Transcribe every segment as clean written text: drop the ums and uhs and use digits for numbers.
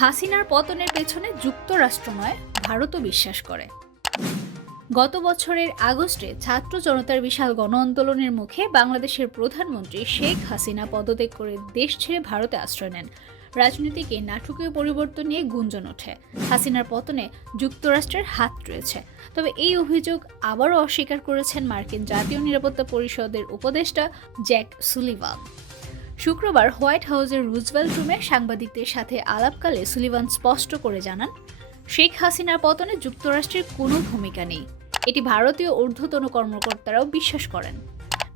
হাসিনার পতনের পেছনে যুক্তরাষ্ট্র নয়, ভারতও বিশ্বাস করে। গত বছরের আগস্টে ছাত্র জনতার বিশাল গণ আন্দোলনের মুখে বাংলাদেশের প্রধানমন্ত্রী শেখ হাসিনা পদত্যাগ করে দেশ ছেড়ে ভারতে আশ্রয় নেন। রাজনীতিকে নাটকীয় পরিবর্তন নিয়ে গুঞ্জন ওঠে, হাসিনার পতনে যুক্তরাষ্ট্রের হাত রয়েছে। তবে এই অভিযোগ আবারও অস্বীকার করেছেন মার্কিন জাতীয় নিরাপত্তা পরিষদের উপদেষ্টা জ্যাক সুলিভান। শুক্রবার হোয়াইট হাউসের রুজভেল্ট রুমে সাংবাদিকদের সাথে আলাপকালে সুলিভান স্পষ্ট করে জানান, শেখ হাসিনার পতনে যুক্তরাষ্ট্রের কোনো ভূমিকা নেই। এটি ভারতীয় ঊর্ধ্বতন কর্মকর্তারাও বিশ্বাস করেন।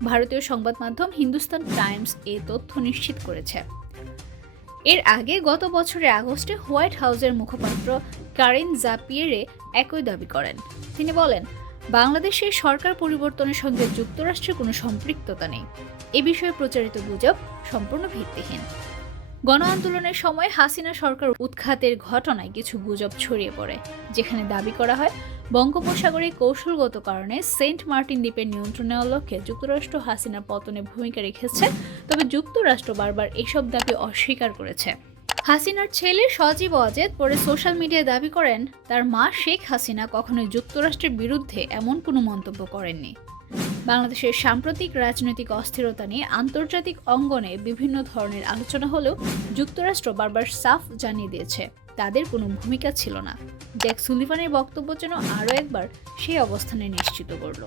ভারতীয় সংবাদ মাধ্যম হিন্দুস্তান টাইমস এই তথ্য নিশ্চিত করেছে। এর আগে গত বছরের আগস্টে হোয়াইট হাউসের মুখপাত্র কারিন জাপিয়েরে একই দাবি করেন। তিনি বলেন, বাংলাদেশের সরকার পরিবর্তনের সঙ্গে যুক্তরাষ্ট্রের কোনো সম্পৃক্ততা নেই। এ বিষয়ে প্রচারিত গুজব সম্পূর্ণ ভিত্তিহীন। গণ আন্দোলনের সময় হাসিনা সরকার উৎখাতের ঘটনায় কিছু গুজব ছড়িয়ে পড়ে, যেখানে দাবি করা হয় বঙ্গোপসাগরে কৌশলগত কারণে সেন্ট মার্টিন দ্বীপের নিয়ন্ত্রণ নেওয়ার লক্ষ্যে যুক্তরাষ্ট্র হাসিনার পতনে ভূমিকা রেখেছে। তবে যুক্তরাষ্ট্র বারবার এসব দাবি অস্বীকার করেছে। হাসিনার ছেলে সজীব ওয়াজেদ পরে সোশ্যাল মিডিয়ায় দাবি করেন, তার মা শেখ হাসিনা কখনোই যুক্তরাষ্ট্রের বিরুদ্ধে এমন কোনো মন্তব্য করেননি। বাংলাদেশের সাম্প্রতিক রাজনৈতিক অস্থিরতা নিয়ে আন্তর্জাতিক অঙ্গনে বিভিন্ন ধরনের আলোচনা হলেও যুক্তরাষ্ট্র বারবার সাফ জানিয়ে দিয়েছে তাদের কোনো ভূমিকা ছিল না। জ্যাক সুলিভানের বক্তব্য যেন আরও একবার সেই অবস্থানে নিশ্চিত করল।